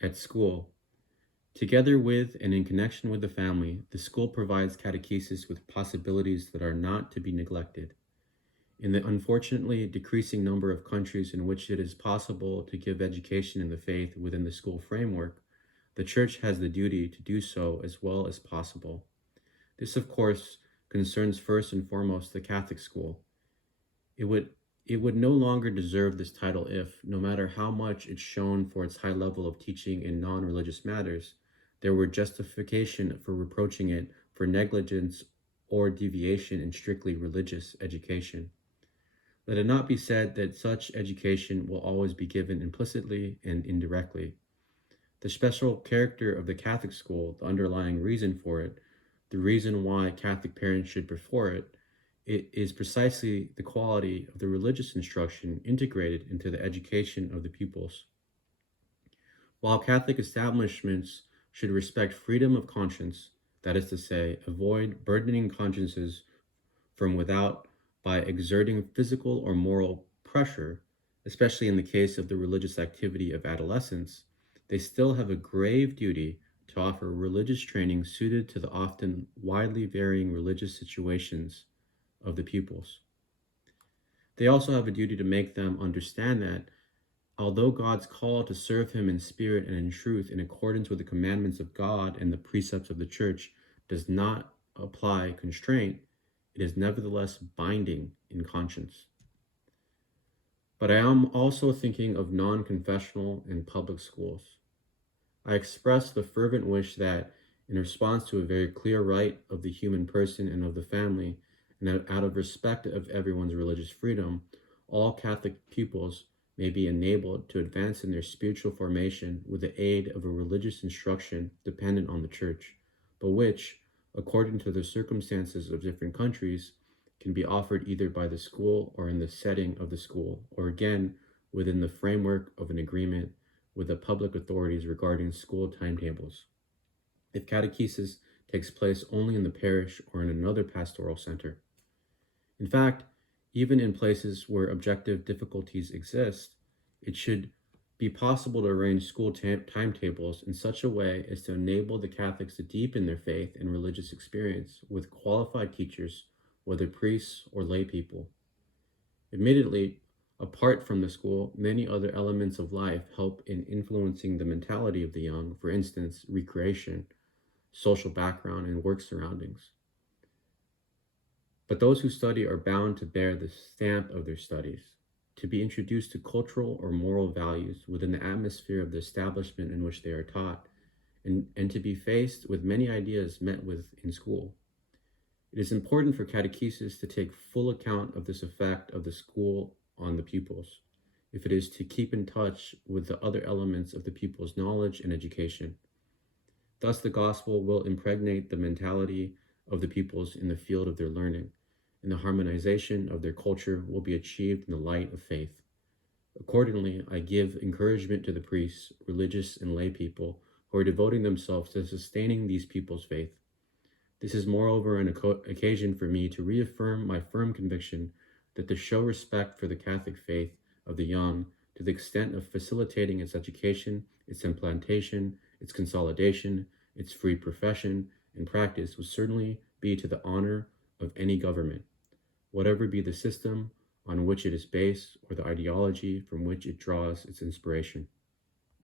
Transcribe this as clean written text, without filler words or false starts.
At school, together with and in connection with the family, the school provides catechesis with possibilities that are not to be neglected. In the unfortunately decreasing number of countries in which it is possible to give education in the faith within the school framework, the Church has the duty to do so as well as possible. This, of course, concerns first and foremost the Catholic school. It would it would no longer deserve this title if, no matter how much it's shown for its high level of teaching in non-religious matters, there were justification for reproaching it for negligence or deviation in strictly religious education. Let it not be said that such education will always be given implicitly and indirectly. The special character of the Catholic school, the underlying reason for it, the reason why Catholic parents should prefer it is precisely the quality of the religious instruction integrated into the education of the pupils. While Catholic establishments should respect freedom of conscience, that is to say, avoid burdening consciences from without by exerting physical or moral pressure, especially in the case of the religious activity of adolescents, they still have a grave duty to offer religious training suited to the often widely varying religious situations of the pupils. They also have a duty to make them understand that, although God's call to serve Him in spirit and in truth in accordance with the commandments of God and the precepts of the Church does not apply constraint, it is nevertheless binding in conscience. But I am also thinking of non-confessional and public schools. I express the fervent wish that, in response to a very clear right of the human person and of the family, and out of respect of everyone's religious freedom, all Catholic pupils may be enabled to advance in their spiritual formation with the aid of a religious instruction dependent on the Church, but which, according to the circumstances of different countries, can be offered either by the school or in the setting of the school, or again, within the framework of an agreement with the public authorities regarding school timetables. If catechesis takes place only in the parish or in another pastoral center. In fact, even in places where objective difficulties exist, it should be possible to arrange school timetables in such a way as to enable the Catholics to deepen their faith and religious experience with qualified teachers, whether priests or lay people. Admittedly, apart from the school, many other elements of life help in influencing the mentality of the young, for instance, recreation, social background, and work surroundings. But those who study are bound to bear the stamp of their studies, to be introduced to cultural or moral values within the atmosphere of the establishment in which they are taught, and to be faced with many ideas met with in school. It is important for catechesis to take full account of this effect of the school on the pupils, if it is to keep in touch with the other elements of the pupils' knowledge and education. Thus, the gospel will impregnate the mentality of the pupils in the field of their learning, and the harmonization of their culture will be achieved in the light of faith. Accordingly, I give encouragement to the priests, religious, and lay people who are devoting themselves to sustaining these people's faith. This is moreover an occasion for me to reaffirm my firm conviction that to show respect for the Catholic faith of the young to the extent of facilitating its education, its implantation, its consolidation, its free profession, and practice would certainly be to the honor of any government, whatever be the system on which it is based or the ideology from which it draws its inspiration.